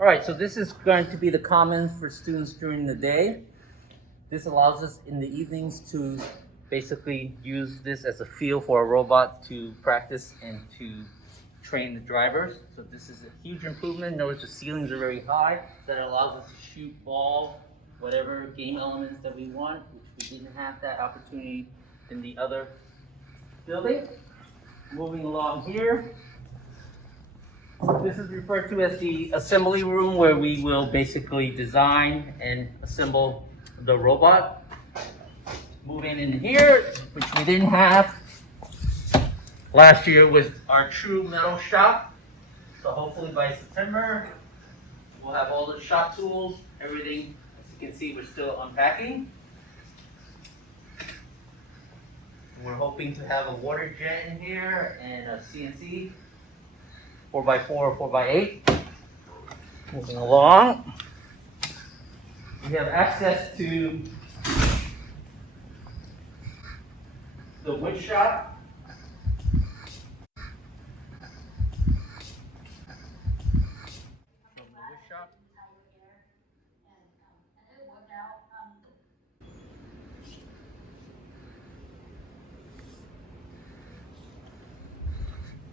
All right, so this is going to be the commons for students during the day. This allows us in the evenings to basically use this as a field for a robot to practice and to train the drivers. So this is a huge improvement. Notice the ceilings are very high. That allows us to shoot ball, whatever game elements that we want, which we didn't have that opportunity in the other building. Moving along here. This is referred to as the assembly room, where we will basically design and assemble the robot. Moving in here, which we didn't have last year, was our true metal shop. So hopefully by September, we'll have all the shop tools, everything. As you can see, we're still unpacking. We're hoping to have a water jet in here and a CNC 4x4 or 4x8. Moving along. We have access to the wood shop.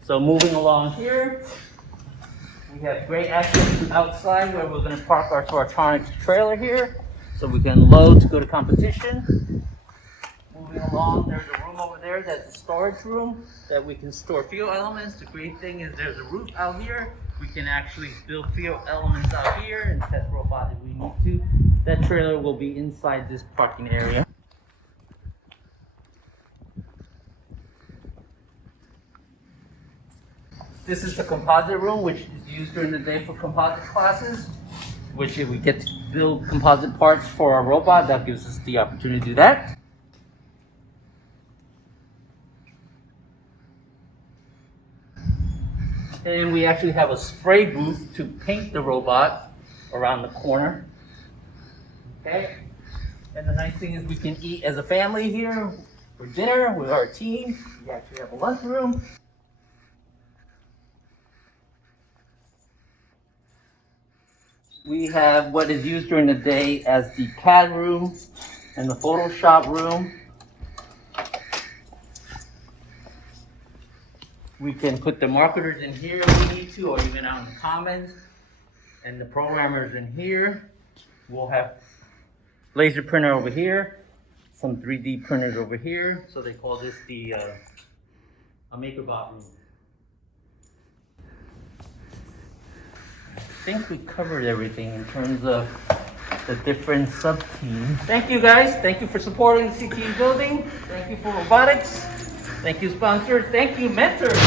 So moving along here, we have great access to outside where we're going to park our Spartronics trailer here, so we can load to go to competition. Moving along, there's a room over there that's a storage room that we can store field elements. The great thing is there's a roof out here. We can actually build field elements out here and test robot if we need to. That trailer will be inside this parking area. This is the composite room, which is used during the day for composite classes, which if we get to build composite parts for our robot, that gives us the opportunity to do that. And we actually have a spray booth to paint the robot around the corner. Okay. And the nice thing is we can eat as a family here for dinner with our team. We actually have a lunchroom. We have what is used during the day as the CAD room and the Photoshop room. We can put the marketers in here if we need to, or even out in the commons. And the programmers in here. We'll have laser printer over here, some 3D printers over here. So they call this the a MakerBot room. I think we covered everything in terms of the different sub-teams. Thank you guys. Thank you for supporting the CTE building. Thank you for robotics. Thank you sponsors. Thank you mentors.